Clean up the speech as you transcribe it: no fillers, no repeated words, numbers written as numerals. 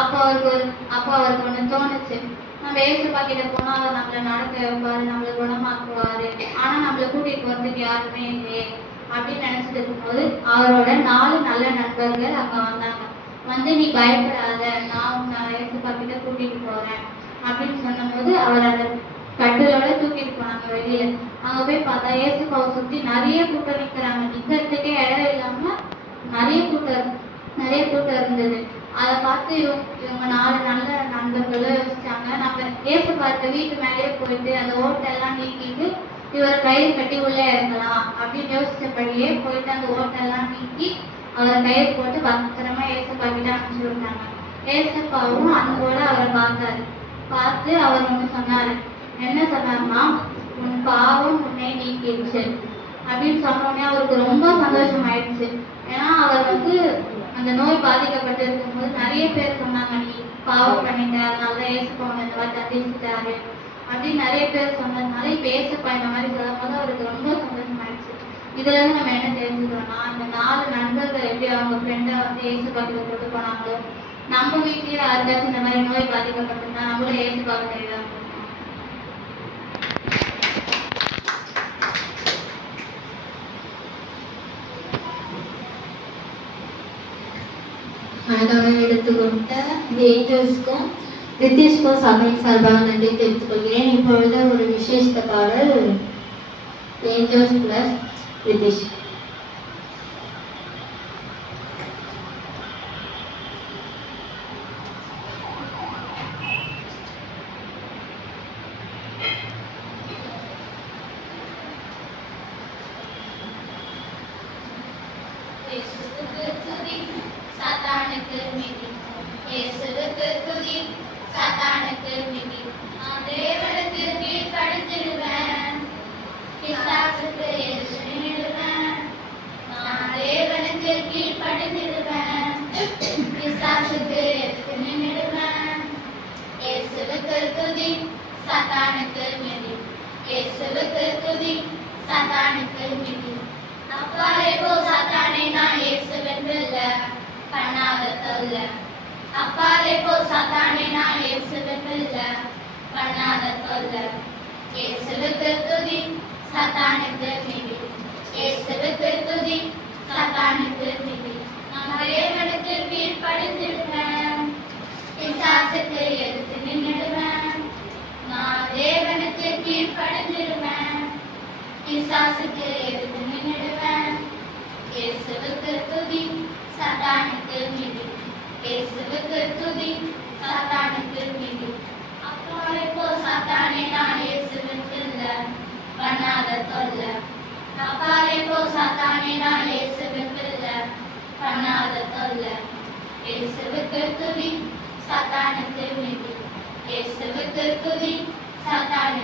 அப்போ அவருக்கு ஒன்று தோணுச்சு, நம்ம ஏசப்பா கிட்ட போனா அவர் நம்மளை நடக்க வைப்பாரு, நம்மளை குணமாக்குவாரு. ஆனா நம்மளை கூட்டிட்டு போறதுக்கு யாருமே இல்லையே அப்படின்னு நினைச்சிட்டு இருக்கும்போது அவரோட 4 நல்ல நண்பர்கள் அங்க வந்தாங்க. வந்து நீ பயப்படாத, நான் உன்னை ஏசப்பா கிட்ட கூட்டிட்டு போறேன் அப்படின்னு சொன்னபோது அவர் அந்த கட்டிலோட தூக்கிட்டு போனாங்க வெளியில. அங்க போய் பார்த்தா ஏசப்பாவை சுத்தி நிறைய கூட்டம் நிக்கிறாங்க. நிக்கிறதுக்கே இடம் இல்லாம நிறைய கூட்டம் இருந்தது. அதை பார்த்து இவங்க 4 நல்ல நண்பர்களும் யோசிச்சாங்க, நம்ம ஏசப்பா வீட்டு மேலேயே போயிட்டு அந்த ஓட்டெல்லாம் நீக்கிட்டு இவரை கயிறு கட்டி உள்ளே இறங்கலாம் அப்படின்னு யோசிச்சபடியே போயிட்டு அந்த ஓட்டெல்லாம் நீக்கி அவரை கயிறு போட்டு பத்திரமா ஏசப்பா கிட்ட அனுப்பிச்சு விட்டாங்க. ஏசப்பாவும் அன்போட அவரை பார்த்து அவர் ஒன்று சொன்னாரு. என்ன சொன்னார்னா, உன் பாவம் உன்னை நீக்கிடுச்சு அப்படின்னு சொன்னோடனே அவருக்கு ரொம்ப சந்தோஷம் ஆயிடுச்சு. ஏன்னா அவர் அந்த நோய் பாதிக்கப்பட்டு இருக்கும்போது நிறைய பேர் சொன்னாங்க, நீ பாவம் பண்ணிட்ட, அதனாலதான் ஏசப்பா இந்த மாதிரி தண்டிச்சுட்டாரு அப்படின்னு நிறைய பேர் சொன்னதுனால இப்ப ஏசப்பா இந்த மாதிரி சொல்லும் போது அவருக்கு ரொம்ப சந்தோஷம் ஆயிடுச்சு. இதுல இருந்து நம்ம என்ன தெரிஞ்சுக்கிறோம்னா, இந்த 4 நண்பர்கள் எப்படி அவங்க ஃப்ரெண்டை ஏசப்பா கிட்ட கொண்டு போனாங்களோ, நம்ம வீட்லயே யாருக்காச்சும் இந்த மாதிரி நோய் பாதிக்கப்பட்டிருந்தா நம்மளும் ஏசப்பா கிட்ட அழகாக எடுத்துக்கொண்ட இந்த ஏஞ்சல்ஸ்க்கும் ரித்தீஷ்க்கும் சபையின் சார்பாக நன்றி தெரிவித்துக் கொள்கிறேன். இப்பொழுது ஒரு விசேஷ பாடல் ஏஞ்சல்ஸ் பிளஸ் ரித்தீஷ். சாத்தானுக்கு மிதி, இயேசுவுக்கு துதி, சாத்தானுக்கு மிதி. நான் தேவனுக்கு கீழ்ப்படிஞ்சிடுவேன், பிசாசுக்கு எதிர்த்து நிடுவேன். நான் தேவனுக்கு கீழ்ப்படிஞ்சிடுவேன், பிசாசுக்கு எதிர்த்து நிடுவேன். இயேசுவுக்கு துதி, சாத்தானுக்கு மிதி, இயேசுவுக்கு துதி, சாத்தானுக்கு மிதி. அப்பாலே போ சாத்தானே, நான் இயேசுவின் பிள்ளை, பண்ணாத தொல்லை. அப்பாலே போ சாத்தானே, நான் இயேசுவின் பிள்ளை, பண்ணாத தொல்லை. இயேசுவுக்கு துதி, சாத்தானுக்கு மிதி, இயேசுவுக்கு துதி, சாத்தானுக்கு மிதி. நான் தேவனுக்கு கீழ்ப்படிந்திடுவேன், பிசாசுக்கு எதிர்த்து நின்றுடுவேன். நான் தேவனுக்கு கீழ்ப்படிந்திடுவேன், பிசாசுக்கு எதிர்த்து நின்றுடுவேன். இயேசுவுக்கு துதி, சாத்தானுக்கு மிதி, இயேசுவுக்கு துதி, சாத்தானுக்கு மிதி. அப்பாலே போ சாத்தானே, நான் இயேசுவின் பிள்ளை, பண்ணாத தொல்லை. அப்பாலே போ சாத்தானே, நான் இயேசுவின் பிள்ளை, பண்ணாத தொல்லை. இயேசுவுக்கு துதி, சாத்தானுக்கு மிதி, இயேசுவுக்கு துதி, சாத்தானுக்கு